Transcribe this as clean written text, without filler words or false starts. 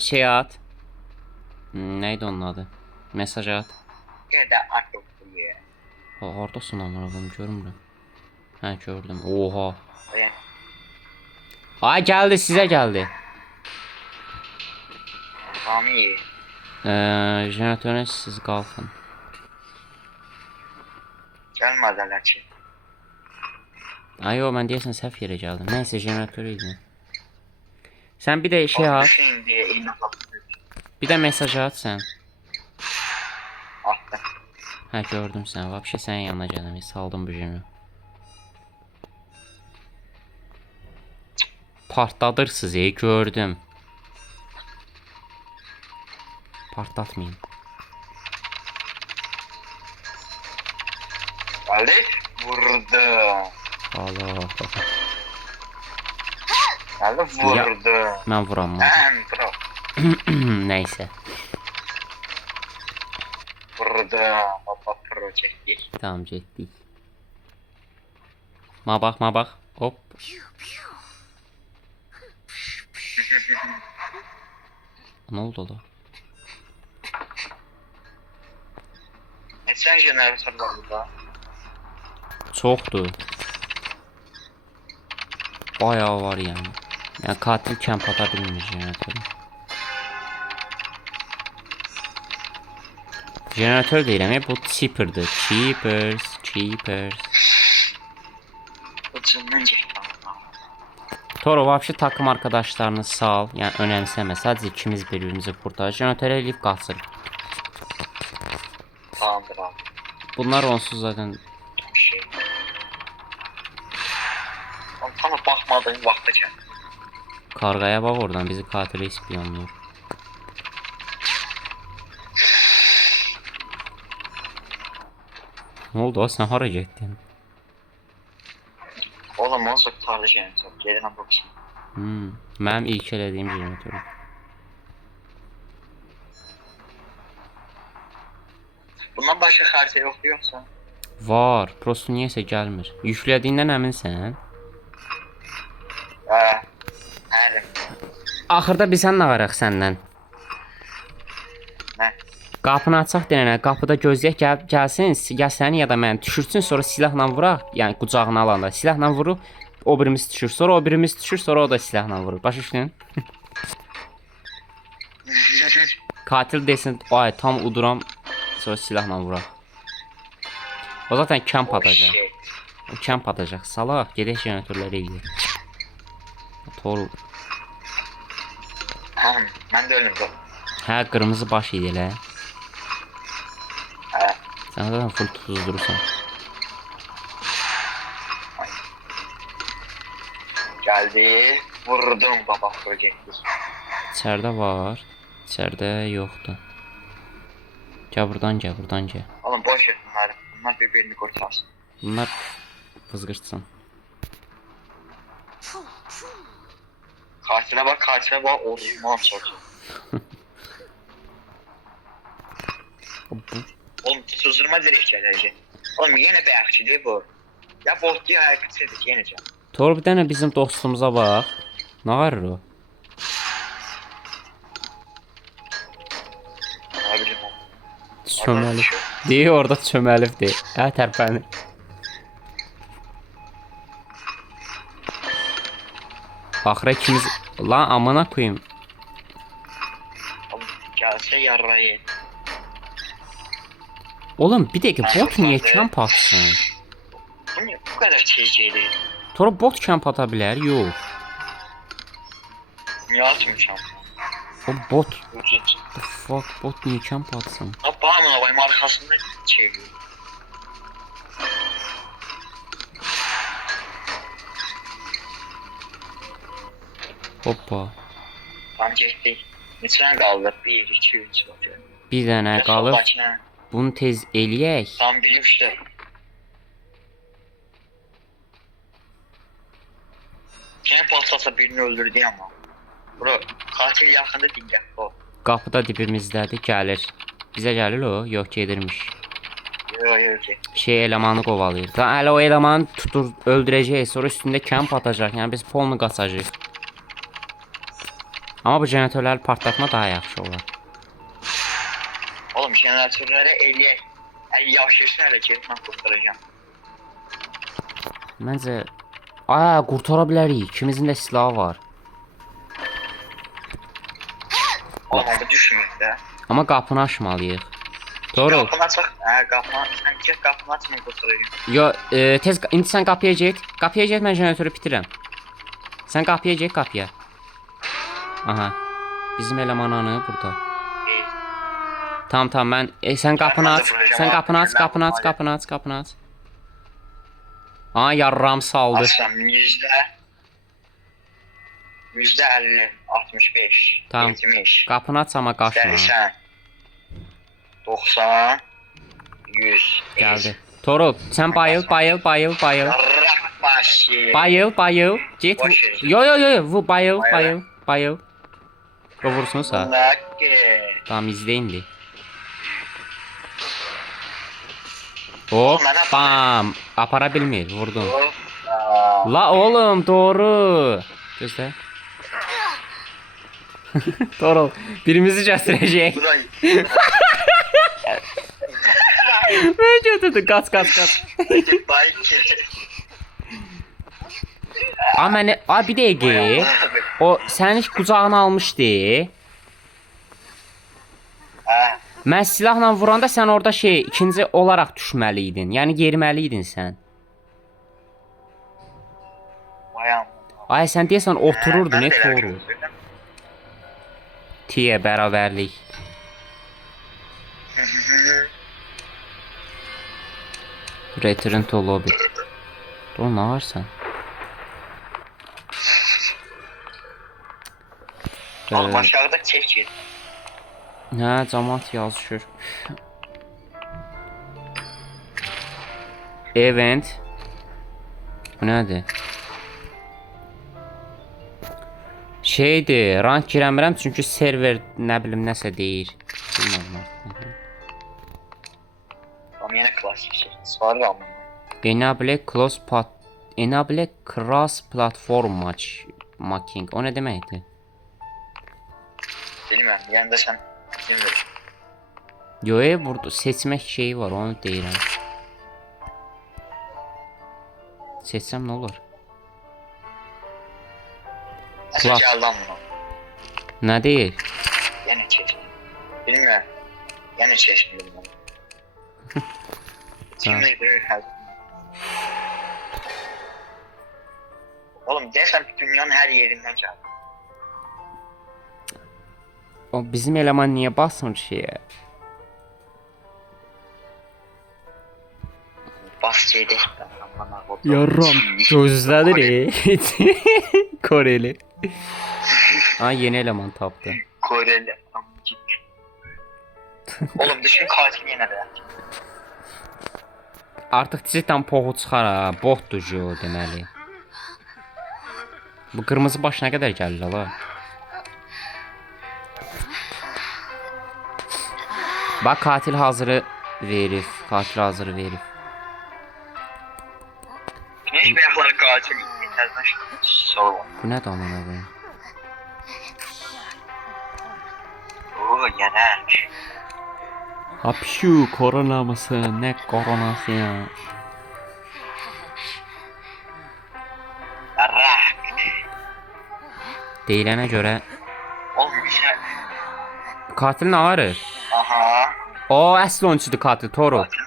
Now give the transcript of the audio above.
Şey at. Neydi onun adı? Mesaj at. Bir de artık buraya. Oradasın amına görmürəm. Hə gördüm. Oha. Ay geldi size geldi. Tamam iyi. Jeneratörün siz qalxın. Gelmedi hala ki. Ay o mən deyəsən səhv yerə gəldim. Nəysə jeneratör idi. Sən bir də şey at. Bir də mesaj at sən. Attım. Hə gördüm sən. Vəbşə sənin yanına gələm. Saldım bu jeni. Partladırsınız gördüm. Partlatmayın. Geldi. Vurdu. Allah. Geldi vurdu. Mən vuram. Bro. Nəysə. Vurdu. Baba pro çektik. Tamam getdik. Ma bax. Hop. Ne oldu ola? Neçən jeneratör var burada? Çoxdur. Bayağı var yani. Yani katil kamp ata bilmir jeneratörü. Jeneratör deyirəm, bu cheaper'dır. Cheapers. Ucundan çektim. Toro vapşı takım arkadaşlarını sal. Yani önemseme. Sadece ikimiz birbirimizi kurtar. Jeneratöre elif kalsın. Tamamdır abi. Bunlar onsuz zaten. Bir şey. Tam bakmadığım vaxta gel. Kargaya bak oradan bizi katile ispiyonluyor. Ne oldu? Sen hara getdin? Oğlum nasıl tutarlı jeneratör? Gelin bakayım. Mənim ilk elədiyim jeneratör. Bundan başka xərcə yoxdur yoxsa? Var. Prosto niyəsə gəlmir. Yüklədiyindən əminsən? Həlim. Axırda bizən nə varaq səndən? Nə? Qapını açaq denənə, qapıda gözləyək gəlsin, ya səni ya da məni düşürsün, sonra silahla vuraq, yəni qucağına alanda silahla vurub, o birimiz düşür, sonra o birimiz düşür, sonra o da silahla vurur. Başa düşdün? Katil desin, ay tam uduram, sonra silahla vuraq. O zaten kamp atacaq. O kamp atacaq. Salaq, gedək jeneratörləri eləyir. Toru. Mən də ölüm bu. Hə, qırmızı baş idi elə. Hə. Sən zaten full tutuzdurursan. Geldi. Vurdum baba projekti. İçəridə var. İçəridə yoxdur. Gəl buradan gəl. Oğlum boş ver bunları. Bunlar birbirini kurtarsın. Bunlar fızgırtsın. Katile bak orman sordu. Oğlum tutuzdurma direkt gelecek. Oğlum yine beyakçılığı bu. Ya bot diye hareket edip yeneceğim. Tor bir dənə bizim dostumuza bax. Nə var o? Ne bileyim oğlum. Çöməlib. Deyir orada çöməlibdir. Hə tərpənir. Axıra ikimiz lan amına koyayım. Oğlum gelse yarrayı. Oğlum bir dəqiqə bot niyə kamp atsın? Bu niye bu kadar çizgili? Tor bot kamp ata bilər? Yox. Niye atmışam? O bot. Ucuz. The fuck bot niyə kamp atsın? Ha bağımına koyayım arkasında çeviriyor. Hoppa. Tam geçtik. Neçə qaldı? 1, 2, 3 bakıyorum. Bir dənə qalıb. Bunu tez eləyək. Tam biri işte. Kim patlasa birini öldürdü ama. Bro katil yakında dinle o. Qapıda dibimizdədir, gəlir. Bizə gəlir o? Yox, gedirmiş. Yok. Şey elemanı qovalayır. Da hələ o elemanı tutur, öldürəcək, sonra üstündə kamp atacaq. Yəni biz polnu qaçacağıq. Amma bu jeneratörləri partlatma daha yaxşı olar. Oğlum jeneratörləri eləyək. Əgər yavaşlayırsa hələ ki, mən qurtaracağım. Məncə qurtara bilərik. İkimizin də silahı var. Oğlum bu düşmür də. Amma qapını açmalıyıq. Doğru. Qapını açaq. Qapını sən get qapını aç mən qurtaracağım. Yo, tez indi sən qapıya get. Qapıya get, mən jeneratörü bitirirəm. Sən qapıya get, qapıya. Aha. Bizim elemananı burada. Tamam mən sən qapını aç. Sən qapını aç, qapını aç, qapını aç, qapını aç. Yarram saldı. Açsam %50, 65, Tamam. 70. Qapını aç amma qaçma. 80, 90, 100. Gəldi. Toru, sən bayıl. Yarrak başı. Bayıl. Get. Boş ver. Yo, bu bayıl. O vursunsa. Nakki. Tamam izle indi. Hop, bam. Apara bilmir, vurdum. Hoppa. La oğlum, doğru. Gözlə. Doğru. Birimizi gətirəcək. Burayı. Mən götürdüm, qaç. Bayki. Mənə, bir dəqiqə. O səni qucağına almışdı. Mən silahla vuranda sən orada ikinci olaraq düşməliydin. Yəni yeriməliydin sən. Vay Sən deyəsən otururdun, ne doğru. Tiyə bərabərlik. Return to lobby. Doğru, nə varsan? Oğlum aşağıda çek. Hə, cəmaət yazışır. Event. Bu nədir? Şeydir, rank girəmirəm çünki server nə bilim nəsə deyir. Bilmirəm. Ama yine klasik şey. Sonra ama. Enable cross platform matching. O nə deməkdir? Bilmem. Yani de sen izin ver. Yo, burada seçmək şeyi var, onu deyirəm. Seçsəm nə olur? Nasıl Klas. geldi lan bunu? Nə deyir? Yine çeşme. Bilmem. Yine çeşme bilmem. Şimdi bir hazır. Oğlum desem dünyanın her yerinden geldi. O bizim eleman niyə basmır şeyə? Bas şeyde. gözlədir. Koreli. Yeni eleman tapdı. Koreli. Amcık. Oğlum düşün katil yine de. Artıq cidden poğu çıxar ha. Botdur o deməli. Bu qırmızı baş nə qədər gəlir ala? Bax katil hazırı verib. Güneş beyazları katil. Yeterden soru var. Bu nədir amına qoyayım? Oo yener. Hapşu korona mısın? Ne koronası ya? Yarrak. Deyilənə görə Oğlum bir şey. katil nə var? Aha. O əsl oyunçudur katil Toru. Katilin